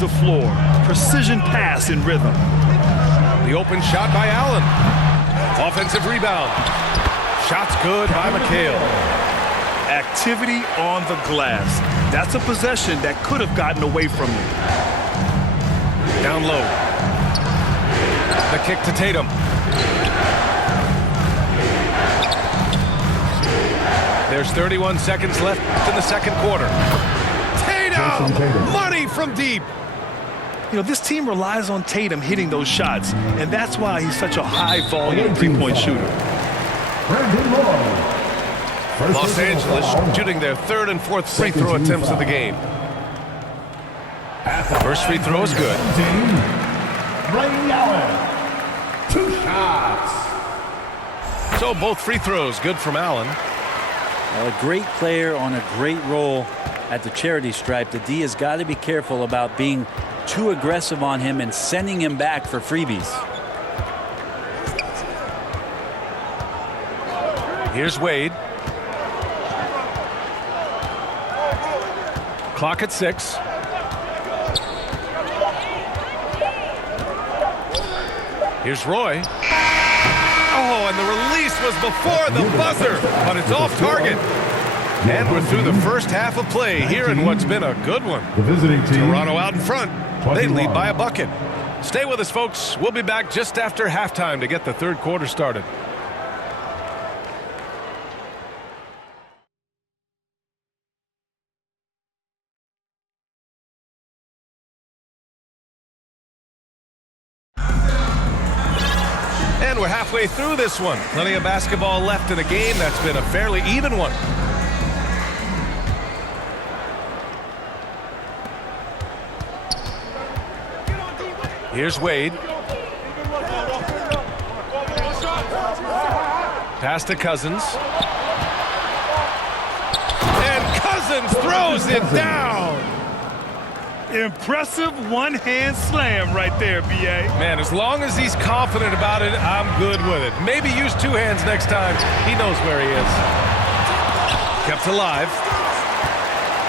the floor. Precision pass in rhythm. The open shot by Allen. Offensive rebound. Shot's good by McHale. Activity on the glass. That's a possession that could have gotten away from him. Down low. The kick to Tatum. There's 31 seconds left in the second quarter. Tatum! Money from deep. You know, this team relies on Tatum hitting those shots, and that's why he's such a high-volume three-point shooter. Los Angeles shooting their third and fourth free throw attempts of the game. First free throw is good. Ray Allen. 2 shots. So both free throws good from Allen. Well, a great player on a great role at the charity stripe. The D has got to be careful about being too aggressive on him and sending him back for freebies. Here's Wade. Clock at 6. Here's Roy. Oh, and the release was before the buzzer, but it's off target. And we're through the first half of play here in what's been a good one. The visiting team. Toronto out in front. They lead by a bucket. Stay with us, folks. We'll be back just after halftime to get the third quarter started. And we're halfway through this one. Plenty of basketball left in a game that's been a fairly even one. Here's Wade. Pass to Cousins. And Cousins throws it down. Impressive one-hand slam right there, B.A. Man, as long as he's confident about it, I'm good with it. Maybe use 2 hands next time. He knows where he is. Kept alive.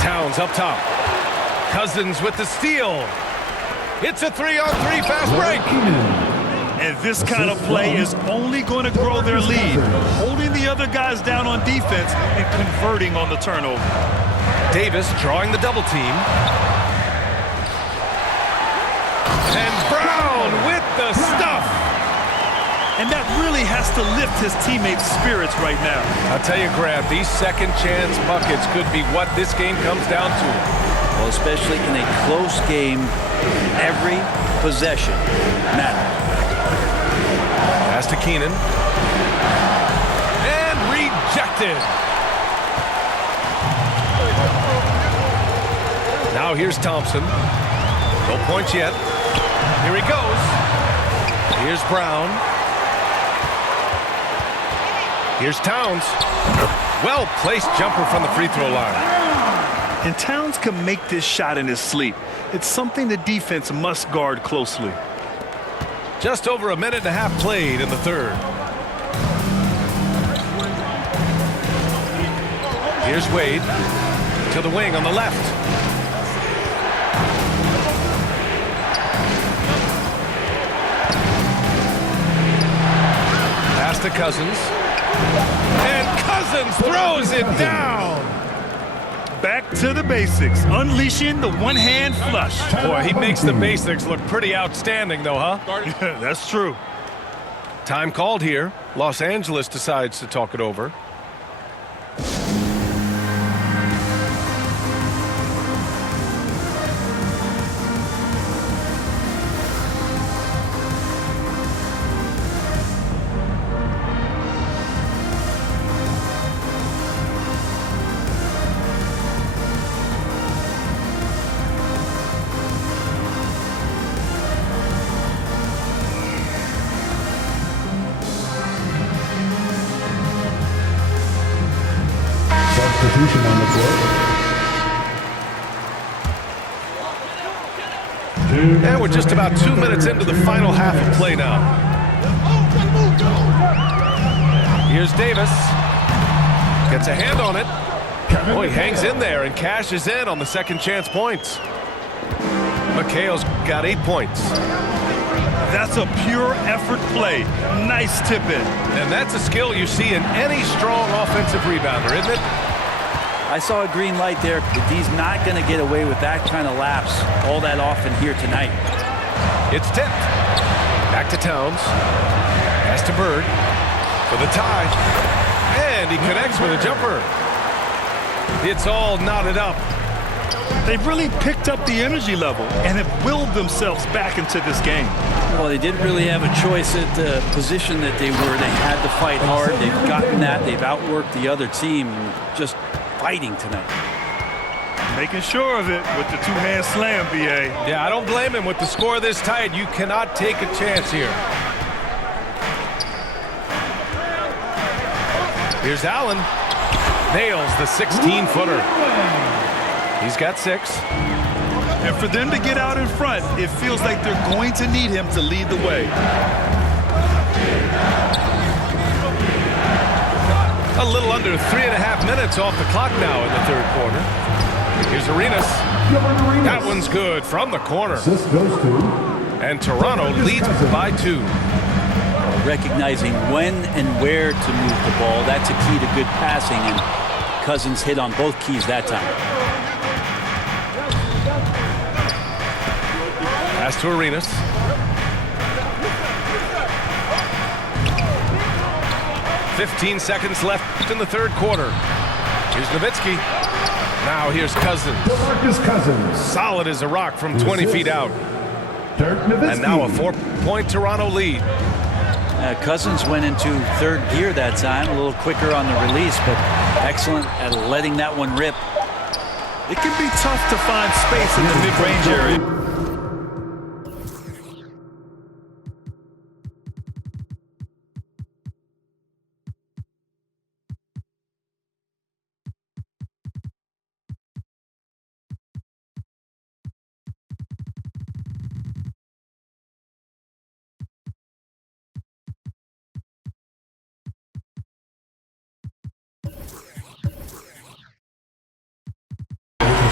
Towns up top. Cousins with the steal. It's a 3-on-3 fast break. And this kind of play is only going to grow their lead, holding the other guys down on defense and converting on the turnover. Davis drawing the double team. And Brown with the stuff. And that really has to lift his teammates' spirits right now. I'll tell you, Grant, these second chance buckets could be what this game comes down to. Well, especially in a close game, every possession matters. Pass to Keenan. And rejected. Now here's Thompson. No points yet. Here he goes. Here's Brown. Here's Towns. Well-placed jumper from the free throw line. And Towns can make this shot in his sleep. It's something the defense must guard closely. Just over a minute and a half played in the third. Here's Wade to the wing on the left. Pass to Cousins. And Cousins throws it down. Back to the basics, unleashing the one-hand flush. Boy, he makes the basics look pretty outstanding, though, huh? That's true. Time called here. Los Angeles decides to talk it over. Substitution on the floor. And we're just about 2 minutes into the final half of play now. Here's Davis. Gets a hand on it. Oh, he hangs in there and cashes in on the second chance points. McHale's got 8 points. That's a pure effort play. Nice tip in. And that's a skill you see in any strong offensive rebounder, isn't it? I saw a green light there. The D's not going to get away with that kind of lapse all that often here tonight. It's tipped. Back to Towns. Pass to Bird for the tie. And he connects with a jumper. It's all knotted up. They've really picked up the energy level and have willed themselves back into this game. Well, they didn't really have a choice at the position that they were. They had to fight hard. They've gotten that. They've outworked the other team. Just fighting tonight. Making sure of it with the two-hand slam, B.A. Yeah, I don't blame him. With the score this tight, you cannot take a chance here. Here's Allen. Nails the 16-footer. He's got 6. And for them to get out in front, it feels like they're going to need him to lead the way. A little under 3.5 minutes off the clock now in the third quarter. Here's Arenas. That one's good from the corner. Assist goes to. And Toronto leads by 2. Recognizing when and where to move the ball. That's a key to good passing, and Cousins hit on both keys that time. Pass to Arenas. "15 seconds left in the third quarter. Here's Nowitzki. Now here's Cousins. DeMarcus Cousins. Solid as a rock from 20 feet out. Dirk Nowitzki. And now a 4-point Toronto lead. Cousins went into third gear that time, a little quicker on the release, but excellent at letting that one rip. It can be tough to find space in the mid-range area.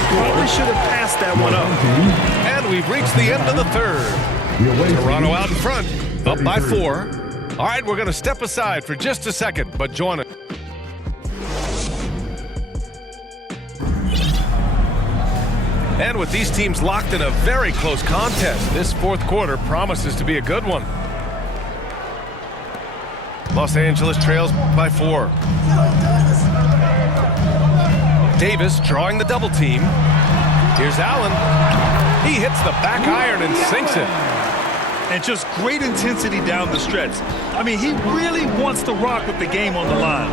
Probably should have passed that one up. And we've reached the end of the third. Toronto out in front, up by 4. All right, we're going to step aside for just a second, but join us. And with these teams locked in a very close contest, this fourth quarter promises to be a good one. Los Angeles trails by 4. Davis drawing the double team. Here's Allen. He hits the back iron and sinks it. And just great intensity down the stretch. I mean, he really wants to rock with the game on the line.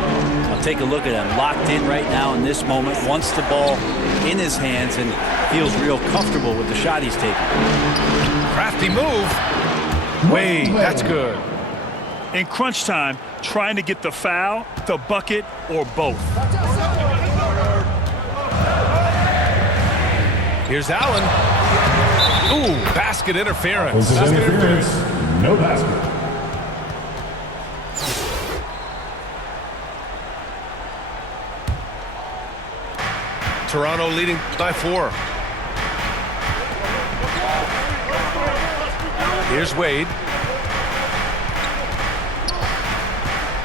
I'll take a look at him. Locked in right now in this moment. Wants the ball in his hands and feels real comfortable with the shot he's taking. Crafty move. Wade, that's good. In crunch time, trying to get the foul, the bucket, or both. Here's Allen. Ooh, basket interference. Interference. No basket. Toronto leading by 4. Here's Wade.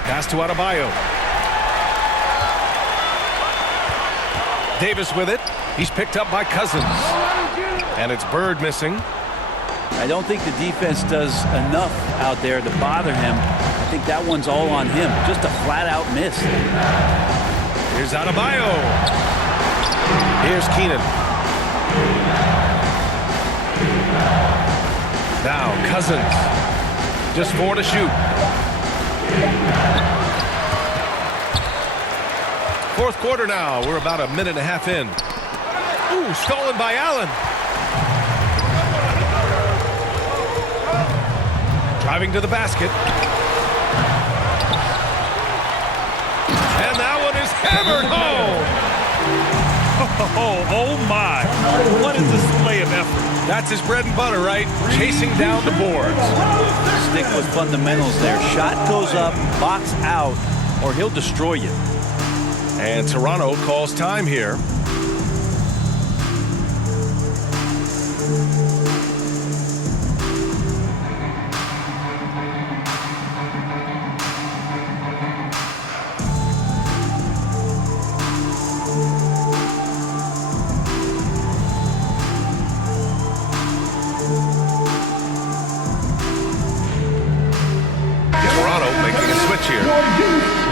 Pass to Adebayo. Davis with it. He's picked up by Cousins. And it's Bird missing. I don't think the defense does enough out there to bother him. I think that one's all on him. Just a flat-out miss. Here's Adebayo. Here's Keenan. Now Cousins. Just 4 to shoot. Fourth quarter now. We're about a minute and a half in. Ooh, stolen by Allen. Driving to the basket. And that one is hammered home. Oh my. What a display of effort. That's his bread and butter, right? Chasing down the boards. Stick with fundamentals there. Shot goes up, box out, or he'll destroy you. And Toronto calls time here.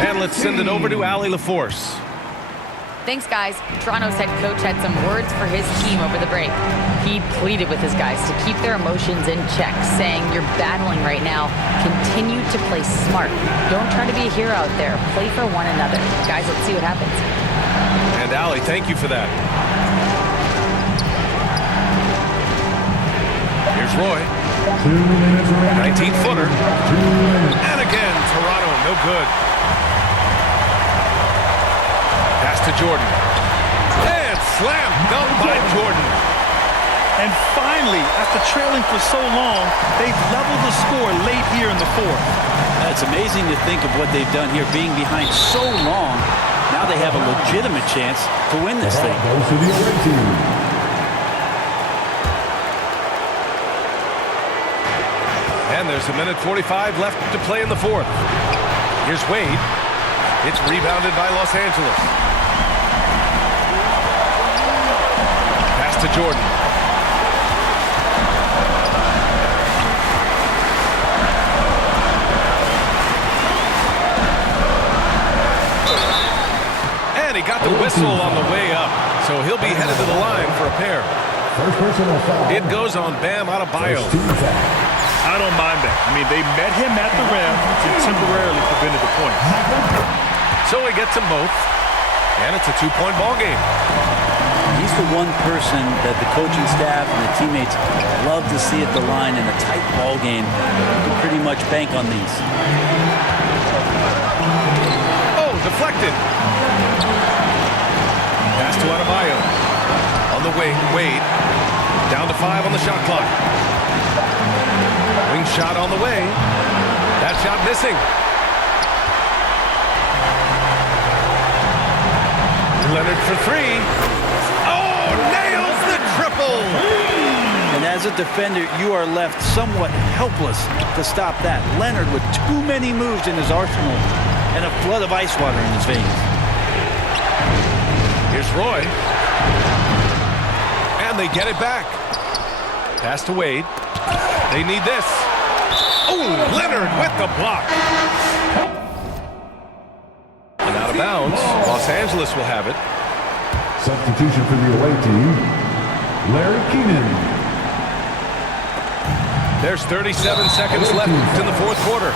And let's send it over to Allie LaForce. Thanks, guys. Toronto's head coach had some words for his team over the break. He pleaded with his guys to keep their emotions in check, saying, "You're battling right now. Continue to play smart. Don't try to be a hero out there. Play for one another." Guys, let's see what happens. And Allie, thank you for that. Here's Roy. 2 minutes remaining. 19-footer. 2 minutes. And again, Toronto, no good. Pass to Jordan. And slam dunk by Jordan. And finally, after trailing for so long, they've leveled the score late here in the fourth. It's amazing to think of what they've done here, being behind so long. Now they have a legitimate chance to win this thing. Goes to the away team. And there's a minute 45 left to play in the fourth. Here's Wade. It's rebounded by Los Angeles. Pass to Jordan. And he got the whistle on the way up, so he'll be headed to the line for a pair. First personal foul. It goes on Bam Adebayo. First team foul. I don't mind that. I mean, they met him at the rim and temporarily prevented the point. So he gets them both, and it's a two-point ball game. He's the one person that the coaching staff and the teammates love to see at the line in a tight ball game. You can pretty much bank on these. Oh, deflected. Pass to Adebayo. On the wing, Wade. Down to 5 on the shot clock. Wing shot on the way. That shot missing. Leonard for 3. Oh, nails the triple. And as a defender, you are left somewhat helpless to stop that. Leonard with too many moves in his arsenal and a flood of ice water in his veins. Here's Roy. And they get it back. Pass to Wade. They need this. Oh, Leonard with the block. And out of bounds. Los Angeles will have it. Substitution for the away team. Larry Keenan. There's 37 seconds left in the fourth quarter.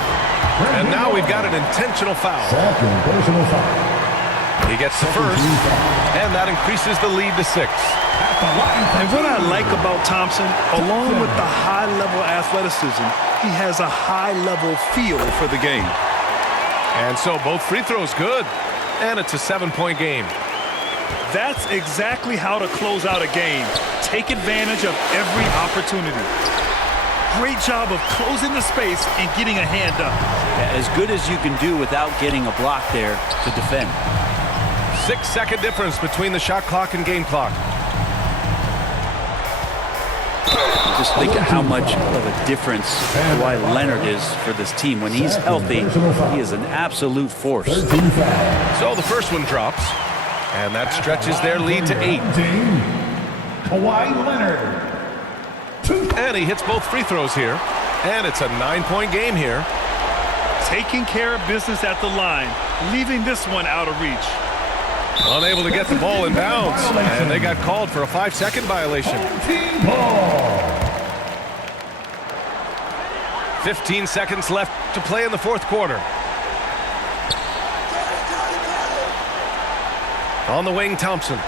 And now we've got an intentional foul. Second personal foul. He gets the first, and that increases the lead to 6. And what I like about Thompson, along with the high-level athleticism, he has a high-level feel for the game. And so both free throws good, and it's a 7-point game. That's exactly how to close out a game. Take advantage of every opportunity. Great job of closing the space and getting a hand up. Yeah, as good as you can do without getting a block there to defend. 6-second difference between the shot clock and game clock. Just think of how much of a difference Kawhi Leonard is for this team. When he's healthy, he is an absolute force. So the first one drops, and that stretches their lead to 8. Kawhi Leonard. And he hits both free throws here, and it's a 9-point game here. Taking care of business at the line, leaving this one out of reach. Unable to get the ball in bounds, and they got called for a 5-second violation. Team ball. 15 seconds left to play in the fourth quarter. On the wing, Thompson.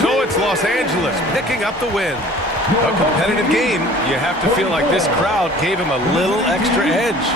So it's Los Angeles picking up the win. A competitive game. You have to feel like this crowd gave him a little extra edge.